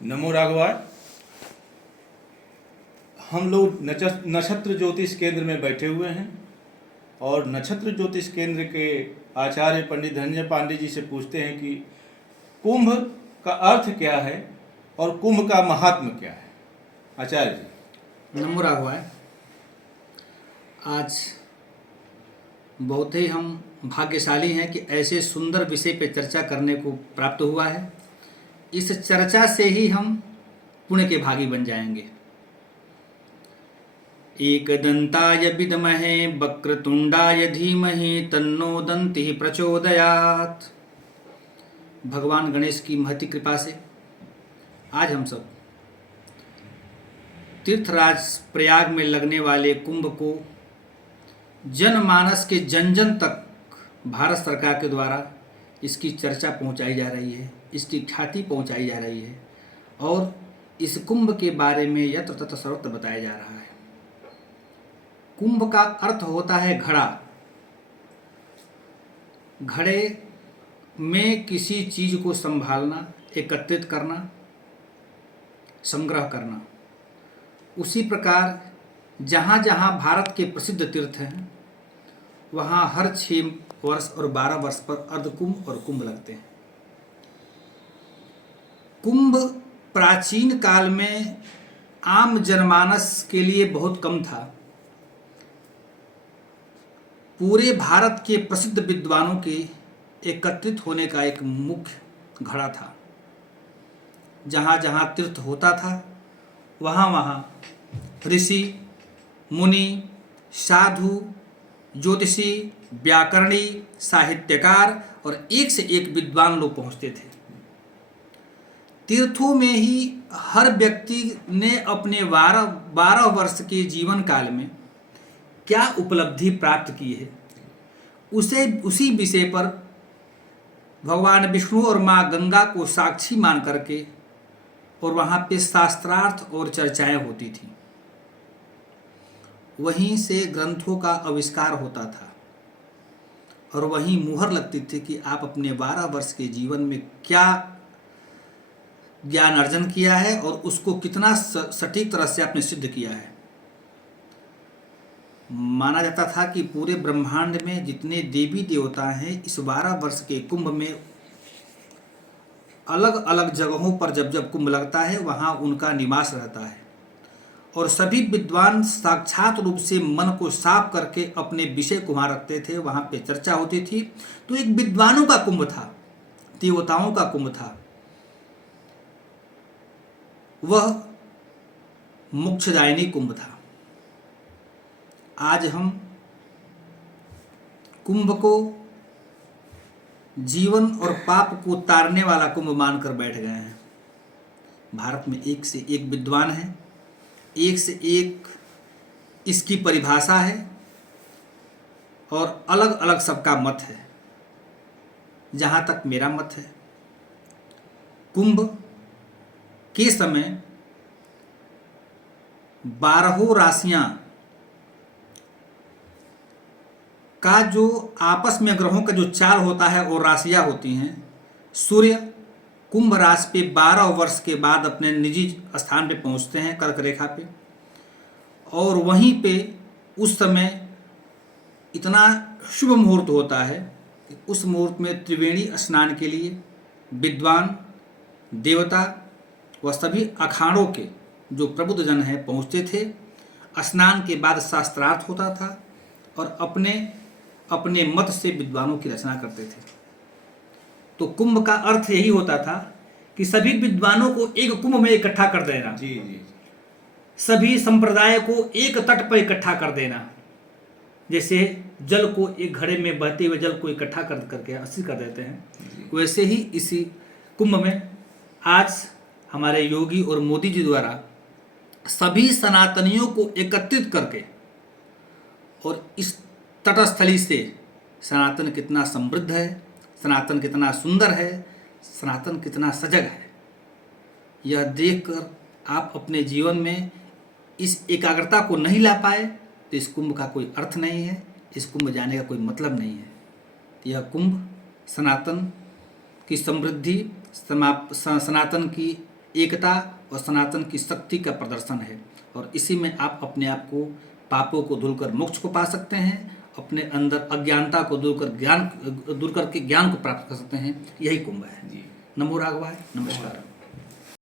नमो राघवाय। हम लोग नक्षत्र ज्योतिष केंद्र में बैठे हुए हैं और नक्षत्र ज्योतिष केंद्र के आचार्य पंडित धनंजय पांडे जी से पूछते हैं कि कुंभ का अर्थ क्या है और कुंभ का महात्म्य क्या है। आचार्य जी। नमो राघवाय। आज बहुत ही हम भाग्यशाली हैं कि ऐसे सुंदर विषय पर चर्चा करने को प्राप्त हुआ है। इस चर्चा से ही हम पुण्य के भागी बन जाएंगे। एकदंताय विद्महे वक्रतुंडाय धीमहि तन्नो दंतिः प्रचोदयात्। भगवान गणेश की महती कृपा से आज हम सब तीर्थराज प्रयाग में लगने वाले कुंभ को जनमानस के जन जन तक भारत सरकार के द्वारा इसकी चर्चा पहुंचाई जा रही है, इसकी ख्याति पहुंचाई जा रही है और इस कुंभ के बारे में यत्र तत्र सर्वत्र बताया जा रहा है। कुंभ का अर्थ होता है घड़ा। घड़े में किसी चीज को संभालना, एकत्रित करना, संग्रह करना। उसी प्रकार जहाँ जहाँ भारत के प्रसिद्ध तीर्थ हैं वहाँ हर 6 वर्ष और 12 वर्ष पर अर्धकुंभ और कुंभ लगते हैं। कुंभ प्राचीन काल में आम जनमानस के लिए बहुत कम था। पूरे भारत के प्रसिद्ध विद्वानों के एकत्रित होने का एक मुख्य घड़ा था। जहाँ जहाँ तीर्थ होता था वहाँ वहाँ ऋषि, मुनि, साधु, ज्योतिषी, व्याकरणी, साहित्यकार और एक से एक विद्वान लोग पहुँचते थे। तीर्थों में ही हर व्यक्ति ने अपने 12 वर्ष के जीवन काल में क्या उपलब्धि प्राप्त की है उसी विषय पर भगवान विष्णु और माँ गंगा को साक्षी मान करके और वहाँ पे शास्त्रार्थ और चर्चाएं होती थी। वहीं से ग्रंथों का आविष्कार होता था और वहीं मुहर लगती थी कि आप अपने 12 वर्ष के जीवन में क्या ज्ञान अर्जन किया है और उसको कितना सटीक तरह से आपने सिद्ध किया है। माना जाता था कि पूरे ब्रह्मांड में जितने देवी देवता हैं इस 12 वर्ष के कुंभ में अलग अलग जगहों पर जब जब कुंभ लगता है वहाँ उनका निवास रहता है और सभी विद्वान साक्षात रूप से मन को साफ करके अपने विषय को वहाँ रखते थे। वहाँ पे चर्चा होती थी। तो एक विद्वानों का कुंभ था, देवताओं का कुंभ था। वह मोक्षदायिनी कुंभ था। आज हम कुंभ को जीवन और पाप को तारने वाला कुंभ मानकर बैठ गए हैं। भारत में एक से एक विद्वान है, एक से एक इसकी परिभाषा है और अलग अलग सबका मत है। जहाँ तक मेरा मत है, कुंभ के समय 12 राशियां का जो आपस में ग्रहों का जो चाल होता है और राशियां होती हैं। सूर्य कुंभ राशि पे 12 वर्ष के बाद अपने निजी स्थान पे पहुंचते हैं, कर्क रेखा पे, और वहीं पे उस समय इतना शुभ मुहूर्त होता है कि उस मुहूर्त में त्रिवेणी स्नान के लिए विद्वान, देवता व सभी अखाड़ों के जो प्रबुद्ध जन हैं पहुँचते थे। स्नान के बाद शास्त्रार्थ होता था और अपने अपने मत से विद्वानों की रचना करते थे। तो कुंभ का अर्थ यही होता था कि सभी विद्वानों को एक कुंभ में इकट्ठा कर देना। जी जी। सभी संप्रदाय को एक तट पर इकट्ठा कर देना। जैसे जल को एक घड़े में बहते हुए जल को इकट्ठा करके अस्थिर कर देते हैं, वैसे ही इसी कुंभ में आज हमारे योगी और मोदी जी द्वारा सभी सनातनियों को एकत्रित करके और इस तटस्थली से सनातन कितना समृद्ध है, सनातन कितना सुंदर है, सनातन कितना सजग है, यह देखकर आप अपने जीवन में इस एकाग्रता को नहीं ला पाए तो इस कुंभ का कोई अर्थ नहीं है, इस कुंभ जाने का कोई मतलब नहीं है। यह कुंभ सनातन की समृद्धि, सनातन की एकता और सनातन की शक्ति का प्रदर्शन है, और इसी में आप अपने आप को, पापों को धुलकर मोक्ष को पा सकते हैं, अपने अंदर अज्ञानता को दूर करके ज्ञान को प्राप्त कर सकते हैं। यही कुंभ है। जी। नमो राघवाय, नमस्कार।